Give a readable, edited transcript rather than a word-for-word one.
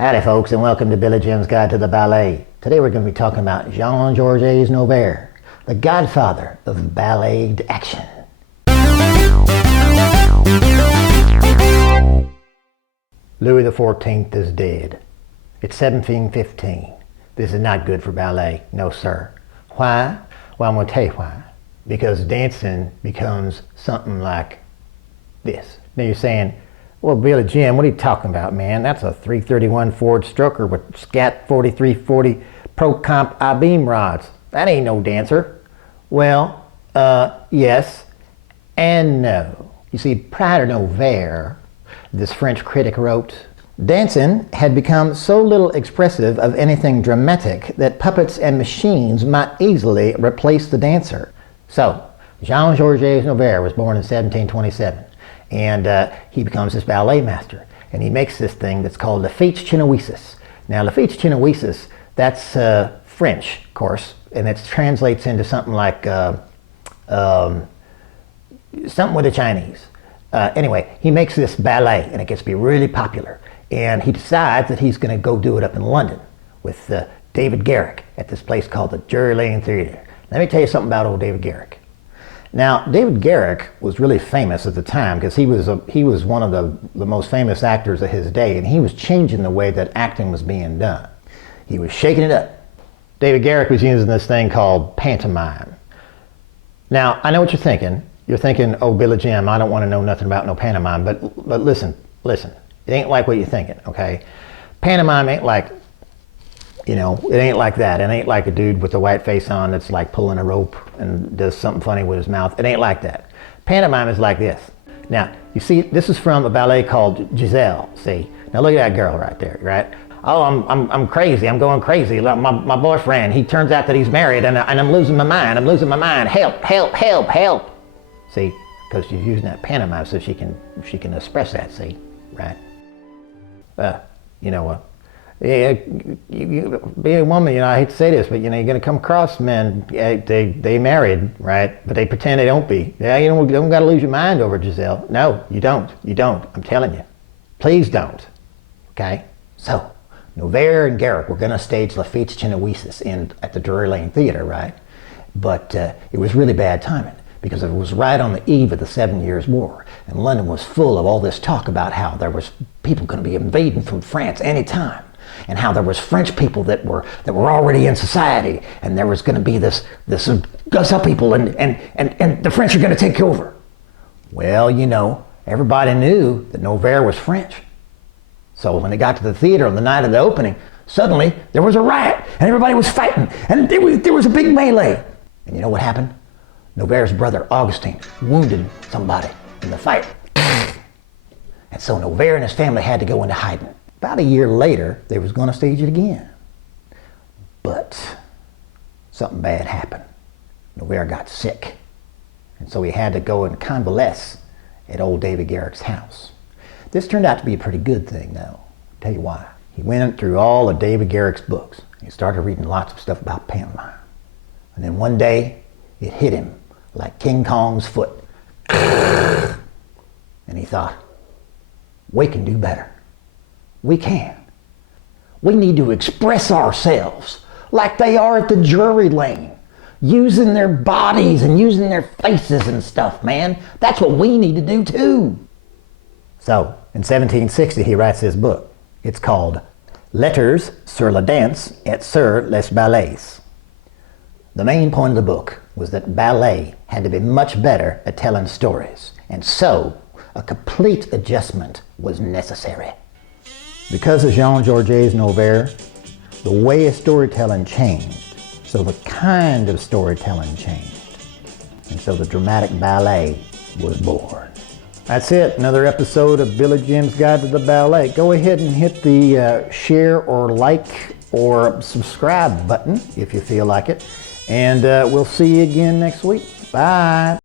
Howdy folks, and welcome to Billy Jim's Guide to the Ballet. Today we're going to be talking about Jean-Georges Noverre, the godfather of ballet action. Louis XIV is dead. It's 1715. This is not good for ballet, no sir. Why? Well, I'm going to tell you why. Because dancing becomes something like this. Now you're saying, well, Billy Jim, what are you talking about, man? That's a 331 Ford Stroker with Scat 4340 Pro Comp I-beam rods. That ain't no dancer. Well, yes and no. You see, prior to Noverre, this French critic wrote, dancing had become so little expressive of anything dramatic that puppets and machines might easily replace the dancer. So, Jean-Georges Noverre was born in 1727. And he becomes this ballet master. And he makes this thing that's called Lafitte's Chinoiserie. Now, Lafitte's Chinoiserie, that's French, of course, and it translates into something like something with the Chinese. Anyway, he makes this ballet, and it gets to be really popular. And he decides that he's going to go do it up in London with David Garrick at this place called the Drury Lane Theatre. Let me tell you something about old David Garrick. Now, David Garrick was really famous at the time because he was one of the most famous actors of his day, and he was changing the way that acting was being done. He was shaking it up. David Garrick was using this thing called pantomime. Now, I know what you're thinking. You're thinking, oh, Billy Jim, I don't want to know nothing about no pantomime, but listen. It ain't like what you're thinking, okay? Pantomime ain't like, it ain't like that. It ain't like a dude with a white face on that's like pulling a rope and does something funny with his mouth. It ain't like that. Pantomime is like this. Now, you see, this is from a ballet called Giselle, see? Now look at that girl right there, right? Oh, I'm crazy. I'm going crazy. My boyfriend, he turns out that he's married and I'm losing my mind. I'm losing my mind. Help, help, help, help. See? Because she's using that pantomime so she can express that, see? Right? Yeah, you being a woman, I hate to say this, but you're going to come across men, they married, right? But they pretend they don't be. Yeah, you don't got to lose your mind over it, Giselle. No, you don't. I'm telling you. Please don't. Okay? So, Noverre and Garrick were going to stage Lafitte's Chinoiserie at the Drury Lane Theatre, right? But it was really bad timing because it was right on the eve of the 7 Years' War. And London was full of all this talk about how there was people going to be invading from France anytime. And how there was French people that were already in society, and there was going to be this Gus up people, and the French are going to take over. Well, everybody knew that Noverre was French. So when they got to the theater on the night of the opening, suddenly there was a riot, and everybody was fighting, and there was a big melee. And you know what happened? Noverre's brother Augustine wounded somebody in the fight, and so Noverre and his family had to go into hiding. About a year later, they was going to stage it again. But something bad happened. Noverre got sick. And so he had to go and convalesce at old David Garrick's house. This turned out to be a pretty good thing, though. I'll tell you why. He went through all of David Garrick's books. He started reading lots of stuff about pantomime. And then one day, it hit him like King Kong's foot. And he thought, we can do better. We can. We need to express ourselves like they are at the Drury Lane, using their bodies and using their faces and stuff, man. That's what we need to do too. So, in 1760, he writes his book. It's called Letters sur la danse et sur les ballets. The main point of the book was that ballet had to be much better at telling stories, and so a complete adjustment was necessary. Because of Jean-Georges Noverre, the way of storytelling changed, so the kind of storytelling changed, and so the dramatic ballet was born. That's it, another episode of Billy Jim's Guide to the Ballet. Go ahead and hit the share or like or subscribe button if you feel like it, and we'll see you again next week. Bye.